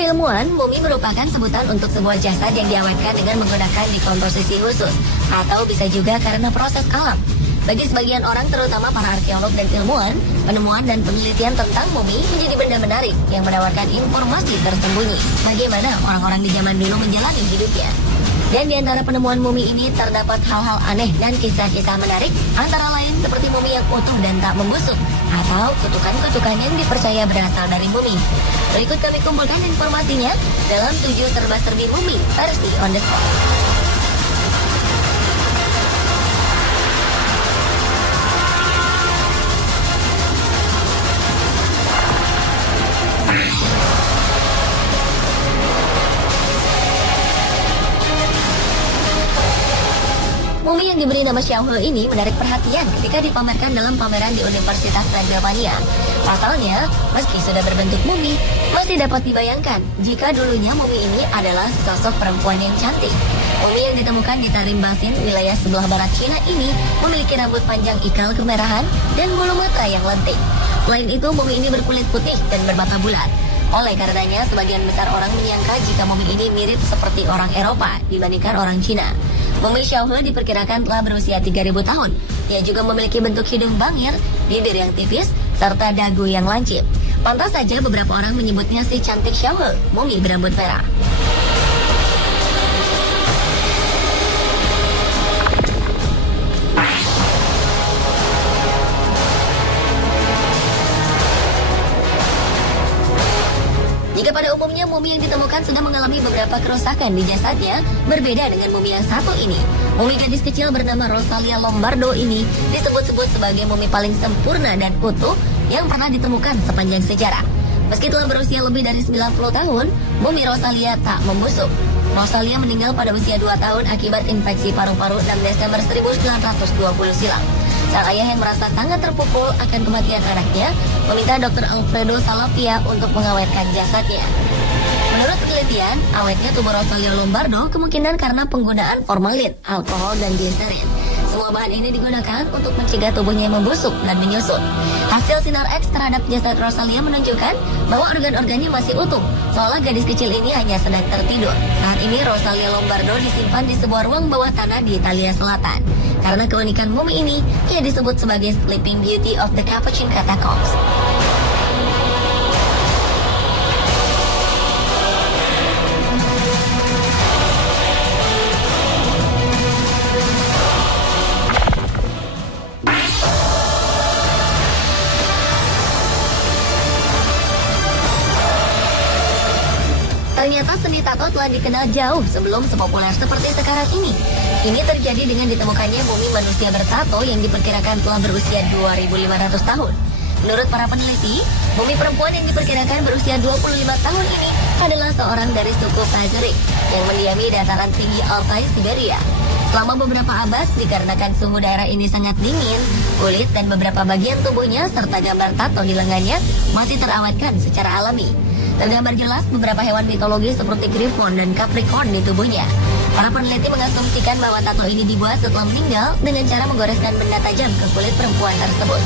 Menurut ilmuwan, mumi merupakan sebutan untuk sebuah jasad yang diawetkan dengan menggunakan dekomposisi khusus, atau bisa juga karena proses alam. Bagi sebagian orang, terutama para arkeolog dan ilmuwan, penemuan dan penelitian tentang mumi menjadi benda menarik yang menawarkan informasi tersembunyi bagaimana orang-orang di zaman dulu menjalani hidupnya. Dan di antara penemuan mumi ini terdapat hal-hal aneh dan kisah-kisah menarik, antara lain seperti mumi yang utuh dan tak membusuk, atau kutukan-kutukan yang dipercaya berasal dari mumi. Berikut kami kumpulkan informasinya dalam 7 serba-serbi mumi versi on the spot. Mumi yang diberi nama Xiaohe ini menarik perhatian ketika dipamerkan dalam pameran di Universitas Pennsylvania. Pasalnya, meski sudah berbentuk mumi, masih dapat dibayangkan jika dulunya mumi ini adalah sosok perempuan yang cantik. Mumi yang ditemukan di Tarim Basin, wilayah sebelah barat Cina ini, memiliki rambut panjang ikal kemerahan dan bulu mata yang lentik. Selain itu, mumi ini berkulit putih dan bermata bulat. Oleh karenanya, sebagian besar orang menyangka jika mumi ini mirip seperti orang Eropa dibandingkan orang Cina. Mumi Xiaohe diperkirakan telah berusia 3.000 tahun. Ia juga memiliki bentuk hidung bangir, bibir yang tipis, serta dagu yang lancip. Pantas saja beberapa orang menyebutnya si cantik Xiaohe, mumi berambut merah. Jika pada umumnya mumi yang ditemukan sudah mengalami beberapa kerusakan di jasadnya, berbeda dengan mumi yang satu ini. Mumi gadis kecil bernama Rosalia Lombardo ini disebut-sebut sebagai mumi paling sempurna dan utuh yang pernah ditemukan sepanjang sejarah. Meski telah berusia lebih dari 90 tahun, mumi Rosalia tak membusuk. Rosalia meninggal pada usia 2 tahun akibat infeksi paru-paru 6 Desember 1920 silam. Sang ayah yang merasa sangat terpukul akan kematian anaknya meminta Dr. Alfredo Salavia untuk mengawetkan jasadnya. Menurut penelitian, awetnya tubuh Rosalia Lombardo kemungkinan karena penggunaan formalin, alkohol, dan gliserin. Semua bahan ini digunakan untuk mencegah tubuhnya membusuk dan menyusut. Hasil sinar X terhadap jasad Rosalia menunjukkan bahwa organ-organnya masih utuh, seolah gadis kecil ini hanya sedang tertidur. Saat ini Rosalia Lombardo disimpan di sebuah ruang bawah tanah di Italia Selatan. Karena keunikan mumi ini, ia disebut sebagai Sleeping Beauty of the Capuchin Catacombs. Ternyata seni tato telah dikenal jauh sebelum sepopuler seperti sekarang ini. Ini terjadi dengan ditemukannya mumi manusia bertato yang diperkirakan telah berusia 2.500 tahun. Menurut para peneliti, mumi perempuan yang diperkirakan berusia 25 tahun ini adalah seorang dari suku Pazyryk yang mendiami dataran tinggi Altai, Siberia. Selama beberapa abad, dikarenakan suhu daerah ini sangat dingin, kulit dan beberapa bagian tubuhnya serta gambar tato di lengannya masih terawetkan secara alami. Tergambar jelas beberapa hewan mitologi seperti Griffon dan Capricorn di tubuhnya. Para peneliti mengasumsikan bahwa tato ini dibuat setelah meninggal dengan cara menggoreskan benda tajam ke kulit perempuan tersebut.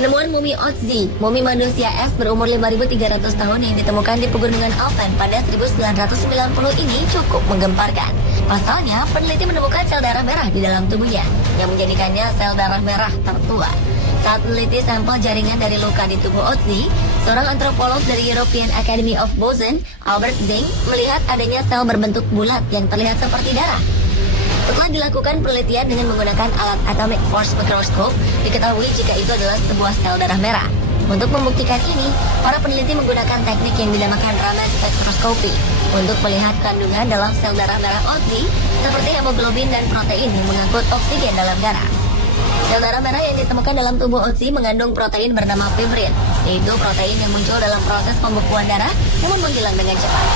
Penemuan mumi Otzi, mumi manusia es berumur 5.300 tahun yang ditemukan di pegunungan Alpen pada 1990 ini cukup menggemparkan. Pasalnya, peneliti menemukan sel darah merah di dalam tubuhnya, yang menjadikannya sel darah merah tertua. Saat meneliti sampel jaringan dari luka di tubuh Otzi, seorang antropolog dari European Academy of Boson, Albert Zing, melihat adanya sel berbentuk bulat yang terlihat seperti darah. Setelah dilakukan penelitian dengan menggunakan alat atomic force microscope, diketahui jika itu adalah sebuah sel darah merah. Untuk membuktikan ini, para peneliti menggunakan teknik yang dinamakan Raman spectroscopy untuk melihat kandungan dalam sel darah merah Otzi seperti hemoglobin dan protein yang mengangkut oksigen dalam darah. Sel darah merah yang ditemukan dalam tubuh Otzi mengandung protein bernama fibrin, yaitu protein yang muncul dalam proses pembekuan darah namun menghilang dengan cepat.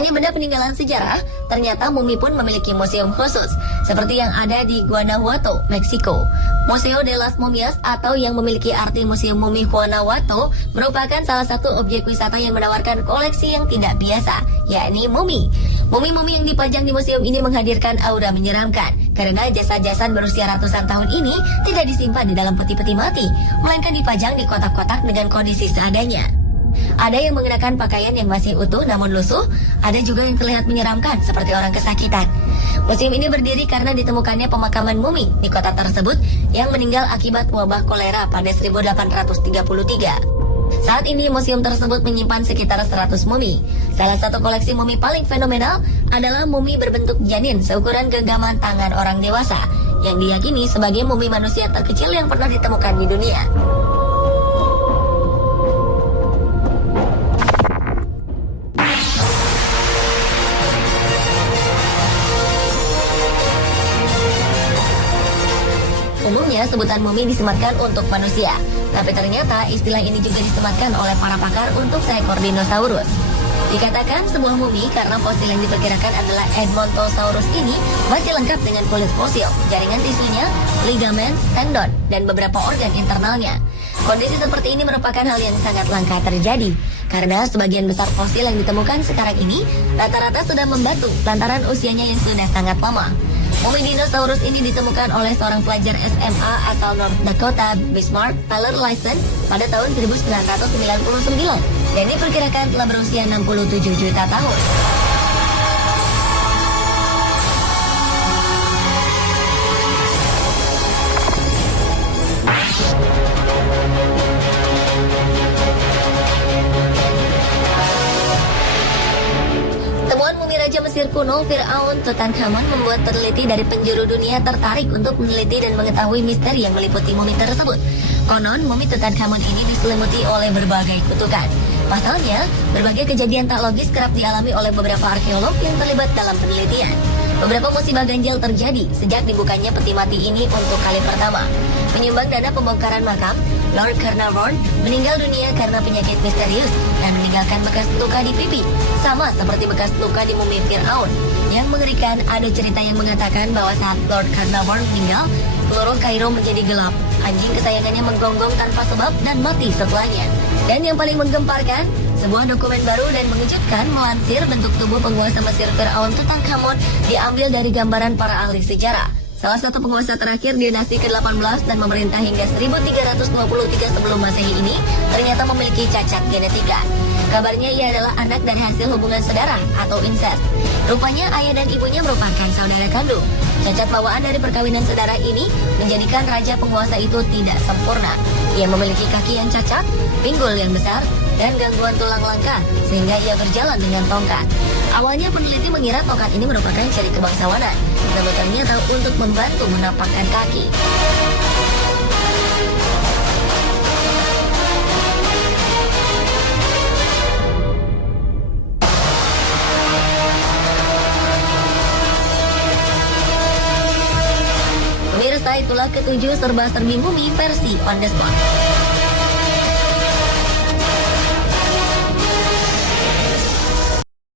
Tak hanya benda peninggalan sejarah, ternyata mumi pun memiliki museum khusus, seperti yang ada di Guanajuato, Meksiko. Museo de las Momias atau yang memiliki arti Museum Mumi Guanajuato merupakan salah satu objek wisata yang menawarkan koleksi yang tidak biasa, yakni mumi. Mumi-mumi yang dipajang di museum ini menghadirkan aura menyeramkan, karena jasad-jasad berusia ratusan tahun ini tidak disimpan di dalam peti-peti mati, melainkan dipajang di kotak-kotak dengan kondisi seadanya. Ada yang mengenakan pakaian yang masih utuh namun lusuh, ada juga yang terlihat menyeramkan seperti orang kesakitan. Museum ini berdiri karena ditemukannya pemakaman mumi di kota tersebut yang meninggal akibat wabah kolera pada 1833. Saat ini museum tersebut menyimpan sekitar 100 mumi. Salah satu koleksi mumi paling fenomenal adalah mumi berbentuk janin seukuran genggaman tangan orang dewasa, yang diyakini sebagai mumi manusia terkecil yang pernah ditemukan di dunia. Umumnya sebutan mumi disematkan untuk manusia, tapi ternyata istilah ini juga disematkan oleh para pakar untuk seekor dinosaurus. Dikatakan sebuah mumi karena fosil yang diperkirakan adalah Edmontosaurus ini masih lengkap dengan kulit fosil, jaringan tisunya, ligamen, tendon, dan beberapa organ internalnya. Kondisi seperti ini merupakan hal yang sangat langka terjadi, karena sebagian besar fosil yang ditemukan sekarang ini rata-rata sudah membatu lantaran usianya yang sudah sangat lama. Mumi dinosaurus ini ditemukan oleh seorang pelajar SMA asal North Dakota, Bismarck Tyler Lyson, pada tahun 1999 dan diperkirakan telah berusia 67 juta tahun. Raja Mesir kuno Firaun Tutankhamun membuat peneliti dari penjuru dunia tertarik untuk meneliti dan mengetahui misteri yang meliputi mumi tersebut. Konon, mumi Tutankhamun ini diselimuti oleh berbagai kutukan. Pasalnya, berbagai kejadian tak logis kerap dialami oleh beberapa arkeolog yang terlibat dalam penelitian. Beberapa musibah ganjil terjadi sejak dibukanya peti mati ini untuk kali pertama. Penyumbang dana pembongkaran makam, Lord Carnarvon meninggal dunia karena penyakit misterius dan meninggalkan bekas luka di pipi, sama seperti bekas luka di mumi Firaun. Yang mengerikan, ada cerita yang mengatakan bahwa saat Lord Carnarvon meninggal, seluruh Kairo menjadi gelap. Anjing kesayangannya menggonggong tanpa sebab dan mati setelahnya. Dan yang paling menggemparkan, sebuah dokumen baru dan mengejutkan melansir bentuk tubuh penguasa Mesir Firaun Tutankhamun diambil dari gambaran para ahli sejarah. Salah satu penguasa terakhir dinasti ke-18 dan memerintah hingga 1323 sebelum Masehi ini ternyata memiliki cacat genetika. Kabarnya ia adalah anak dari hasil hubungan saudara atau incest. Rupanya ayah dan ibunya merupakan saudara kandung. Cacat bawaan dari perkawinan saudara ini menjadikan raja penguasa itu tidak sempurna. Ia memiliki kaki yang cacat, pinggul yang besar, dan gangguan tulang langka, sehingga ia berjalan dengan tongkat. Awalnya peneliti mengira tongkat ini merupakan ciri kebangsawanan, namun ternyata untuk membantu menapakkan kaki. Pemirsa, itulah ketujuh serba-serbi mumi versi on the spot.